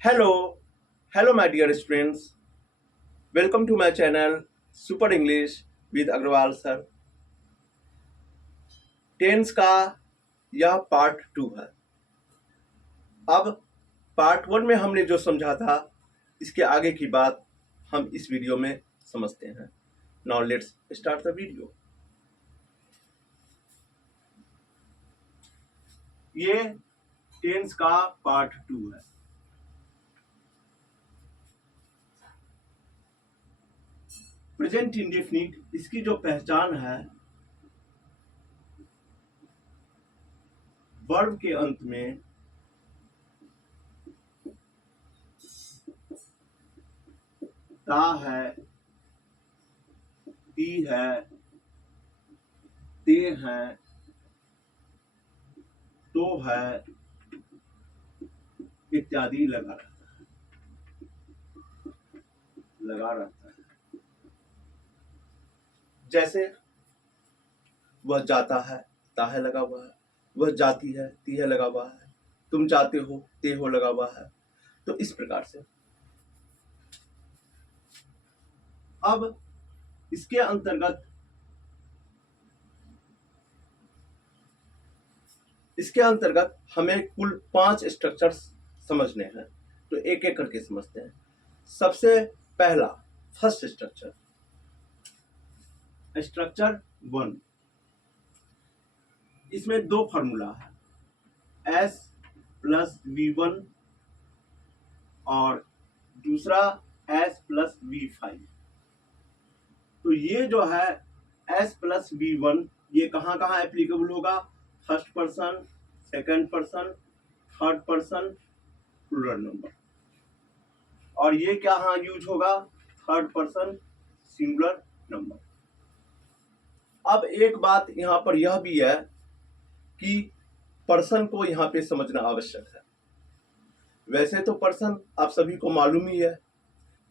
Hello, my dear students. Welcome to my channel Super English with Agarwal sir. Tense का यह part 2 है। अब part 1 में हमने जो समझा था, इसके आगे की बात हम इस वीडियो में समझते हैं। Now let's start the video. ये टेंस का पार्ट 2 है। प्रेजेंट इंडेफिनिट, इसकी जो पहचान है, वर्ब के अंत में ता है, ती है, ते हैं, तो है इत्यादि लगा रहता है। जैसे वह जाता है, ता है लगा हुआ है। वह जाती है, ती है लगा हुआ है। तुम जाते हो, ते हो लगा हुआ है। तो इस प्रकार से अब इसके अंतर्गत हमें कुल 5 स्ट्रक्चर्स समझने हैं। तो एक एक करके समझते हैं। सबसे पहला, फर्स्ट स्ट्रक्चर 1। इसमें 2 फॉर्मूला है, S+V1 और दूसरा S+V5। तो ये जो है S+V1, ये कहाँ कहाँ एप्लीकेबल होगा? First person, second person, third person, plural number. और ये कहाँ यूज होगा? Third person singular number. अब एक बात यहाँ पर यह भी है कि पर्सन को यहाँ पे समझना आवश्यक है। वैसे तो पर्सन आप सभी को मालूम ही है,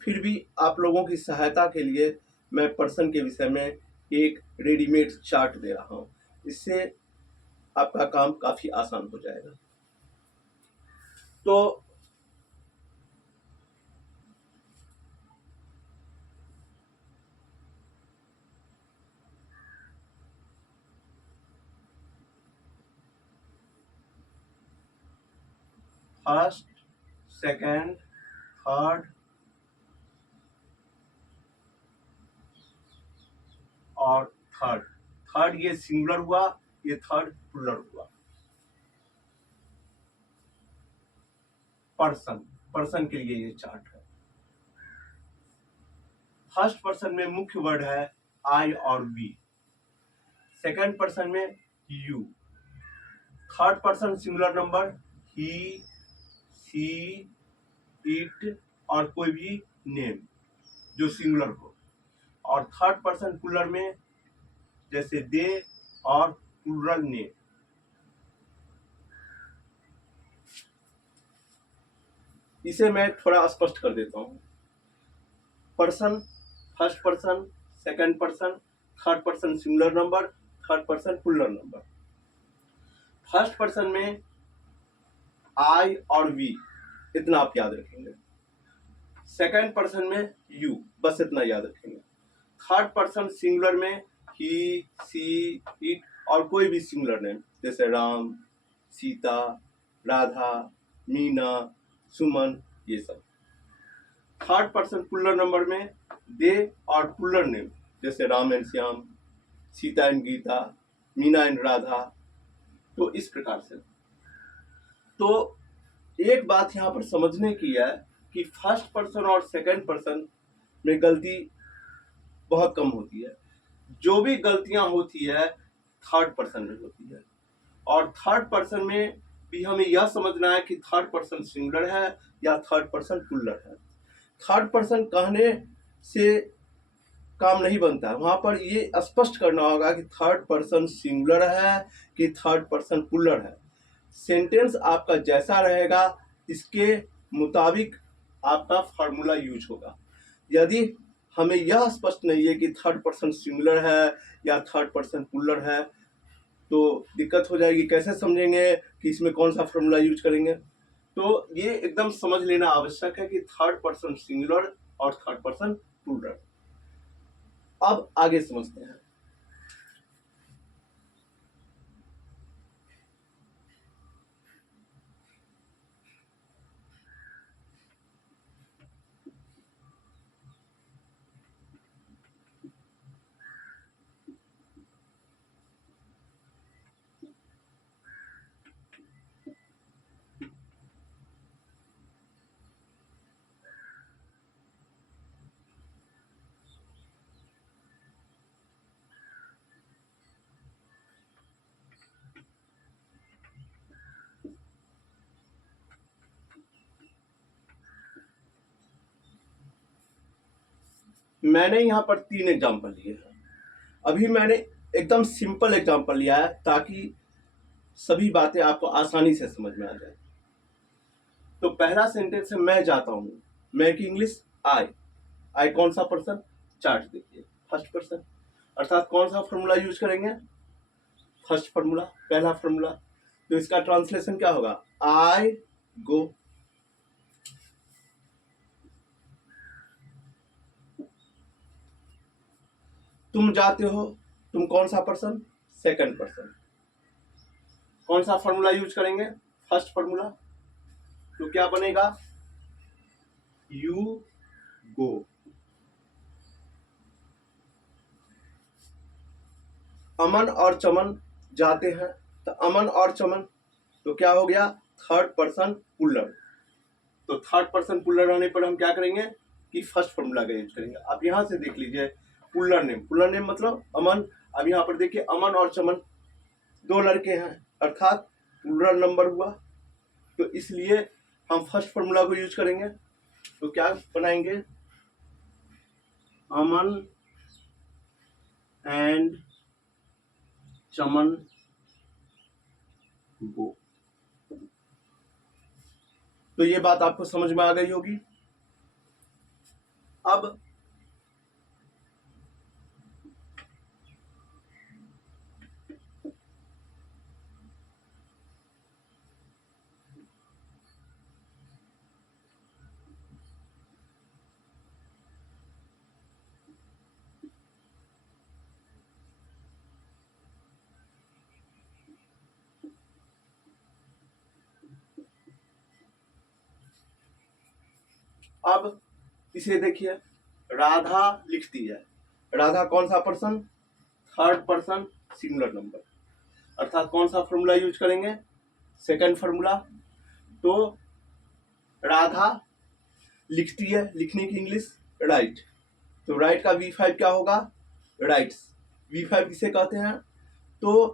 फिर भी आप लोगों की सहायता के लिए मैं पर्सन के विषय में एक रेडीमेड चार्ट दे रहा हूँ। इससे आपका काम काफी आसान हो जाएगा। तो फर्स्ट, सेकंड, थर्ड और थर्ड ये सिंगुलर हुआ, ये थर्ड प्लूरल हुआ। पर्सन के लिए ये चार्ट है। फर्स्ट पर्सन में मुख्य वर्ड है आई और वी, सेकंड पर्सन में you, third person singular number he, she, it और कोई भी नेम जो सिंगुलर हो, और थर्ड पर्सन प्लूरल में जैसे दे और प्लूरल नेम। इसे मैं थोड़ा स्पष्ट कर देता हूं। Person, first person, second person, third person singular number, third person plural number. First person में आई और वी, इतना आप याद रखेंगे। सेकंड पर्सन में यू, बस इतना याद रखेंगे। थर्ड पर्सन सिंगुलर में ही, सी, इट और कोई भी सिंगुलर नेम जैसे राम, सीता, राधा, मीना, सुमन, ये सब। थर्ड पर्सन प्लूरल नंबर में दे और प्लूरल नेम जैसे Ram and Shyam, Sita and Geeta, Meena and Radha. तो इस प्रकार से तो एक बात यहाँ पर समझने की है कि फर्स्ट पर्सन और सेकंड पर्सन में गलती बहुत कम होती है। जो भी गलतियां होती है थर्ड पर्सन में होती है। और थर्ड पर्सन में भी हमें यह समझना है कि थर्ड पर्सन सिंगुलर है या थर्ड पर्सन प्लूरल है। थर्ड पर्सन कहने से काम नहीं बनता है, वहां पर ये स्पष्ट करना होगा कि थर्ड पर्सन सिंगुलर है कि थर्ड पर्सन प्लूरल है। सेंटेंस आपका जैसा रहेगा इसके मुताबिक आपका फॉर्मूला यूज होगा। यदि हमें यह स्पष्ट नहीं है कि थर्ड पर्सन सिंगुलर है या थर्ड पर्सन प्लूरल है, तो दिक्कत हो जाएगी। कैसे समझेंगे कि इसमें कौन सा फॉर्मूला यूज करेंगे? तो ये एकदम समझ लेना आवश्यक है कि थर्ड पर्सन सिंगुलर और थर्ड पर्सन प्लूरल। अब आगे समझते हैं। मैंने यहाँ पर 3 एग्जाम्पल लिए हैं। अभी मैंने एकदम सिंपल एग्जाम्पल लिया है ताकि सभी बातें आपको आसानी से समझ में आ जाए। तो पहला सेंटेंस है मैं जाता हूँ, मैं की इंग्लिश आई। आई कौन सा पर्सन? चार्ट देखिए, फर्स्ट पर्सन, अर्थात कौन सा फॉर्मूला यूज करेंगे? फर्स्ट फॉर्मूला, पहला फॉर्मूला। तो इसका ट्रांसलेशन क्या होगा? आई गो। तुम जाते हो, तुम कौन सा पर्सन? Second person. कौन सा फॉर्मूला यूज करेंगे? First formula. तो क्या बनेगा? You go. अमन और चमन जाते हैं, तो अमन और चमन, तो क्या हो गया? Third person puller. तो थर्ड पर्सन पुलर रहने पर हम क्या करेंगे कि फर्स्ट फॉर्मूला का यूज करेंगे। आप यहां से देख लीजिए, पुलर नेम मतलब अमन। अब यहाँ पर देखिए अमन और चमन 2 लड़के हैं, अर्थात प्लूरल नंबर हुआ। तो इसलिए हम फर्स्ट फॉर्मूला को यूज करेंगे। तो क्या बनाएंगे? अमन एंड चमन गो। तो ये बात आपको समझ में आ गई होगी। अब अब इसे देखिए, राधा लिखती है। राधा कौन सा person? Third person singular number, अर्थात कौन सा फॉर्मूला यूज करेंगे? Second formula. तो राधा लिखती है, लिखने की इंग्लिश राइट। तो राइट का V5 क्या होगा? राइट्स। V5 किसे कहते हैं? तो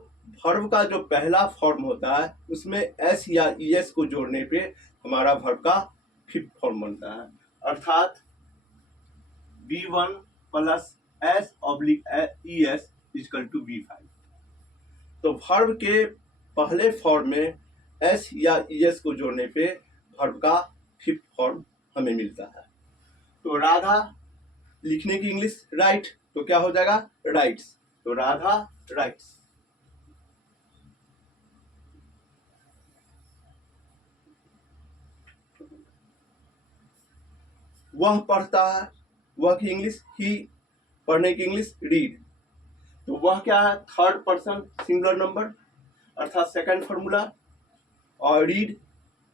वर्ब का जो पहला फॉर्म होता है उसमें एस या ES को जोड़ने पे हमारा वर्ब का फिफ्थ फॉर्म बनता है, अर्थात V1 plus S/ES equal to V5। तो वर्ब के पहले फॉर्म में S या ES को जोड़ने पे वर्ब का फिफ्थ फॉर्म हमें मिलता है। तो राधा लिखने की इंग्लिश राइट, तो क्या हो जाएगा? राइट्स। तो राधा राइट्स। वह पढ़ता है, वह की इंग्लिश ही, पढ़ने की इंग्लिश रीड। तो वह क्या है? थर्ड पर्सन सिंगुलर नंबर, अर्थात सेकंड फॉर्मूला। और रीड,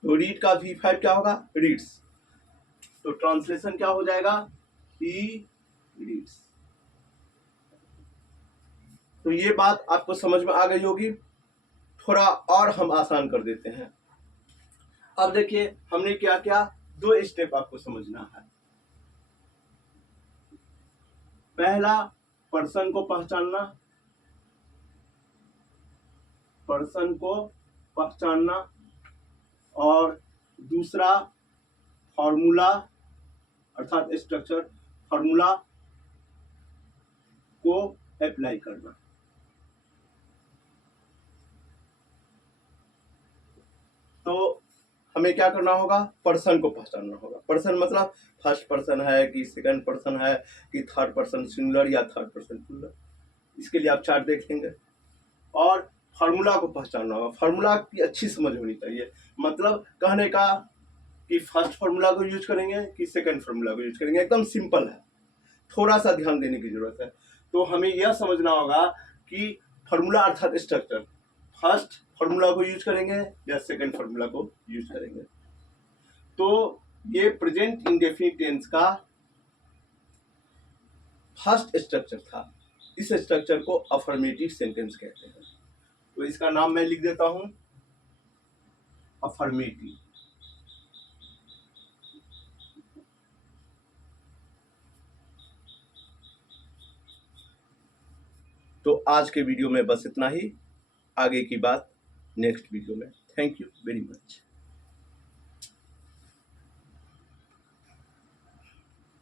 तो रीड का V5 क्या होगा? रीड्स। तो ट्रांसलेशन क्या हो जाएगा? He reads. तो ये बात आपको समझ में आ गई होगी। थोड़ा और हम आसान कर देते हैं। अब देखिए हमने क्या क्या 2 स्टेप आपको समझना है। पहला, पर्सन को पहचानना, पर्सन को पहचानना। और दूसरा, फॉर्मूला अर्थात स्ट्रक्चर, फॉर्मूला को अप्लाई करना। तो हमें क्या करना होगा? पर्सन को पहचानना होगा। पर्सन मतलब फर्स्ट पर्सन है कि सेकंड पर्सन है कि थर्ड पर्सन सिंगुलर या थर्ड पर्सन प्लूरल, इसके लिए आप चार्ट देख लेंगे। और फार्मूला को पहचानना होगा। फार्मूला की अच्छी समझ होनी चाहिए। मतलब कहने का कि फर्स्ट फार्मूला को यूज करेंगे कि सेकंड फार्मूला को यूज करेंगे, एकदम सिंपल है, थोड़ा सा ध्यान देने की जरूरत है। तो हमें यह समझना होगा कि फार्मूला अर्थात स्ट्रक्चर, फर्स्ट फार्मूला को यूज करेंगे या सेकंड फार्मूला को यूज करेंगे। तो ये प्रेजेंट इंडेफिनिट टेंस का फर्स्ट स्ट्रक्चर था। इस स्ट्रक्चर को अफर्मेटिव सेंटेंस कहते हैं। तो इसका नाम मैं लिख देता हूं, अफर्मेटिव। तो आज के वीडियो में बस इतना ही, आगे की बात नेक्स्ट वीडियो में। Thank you very much.